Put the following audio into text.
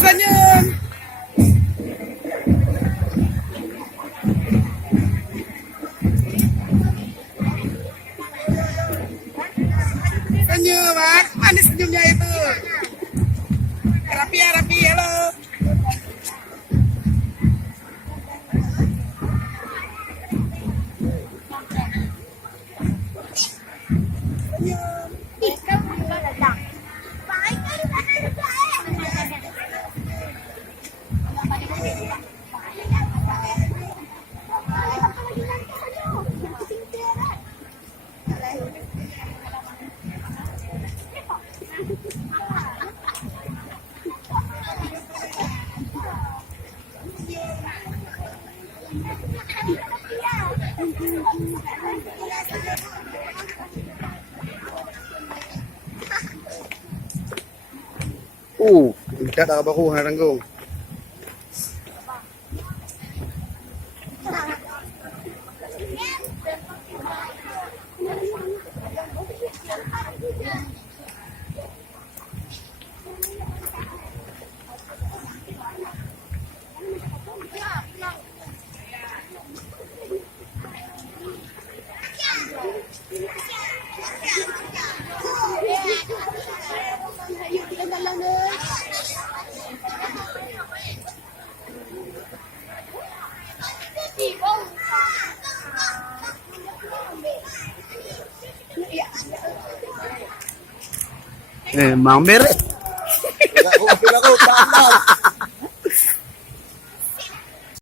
Saan yun? Saan yun, Mak? Manis senyumnya itu. Rapi ya, Rapi. Halo. Dekat dah baru hang tanggung. Mang Beret. Ako, pila ko, paalam.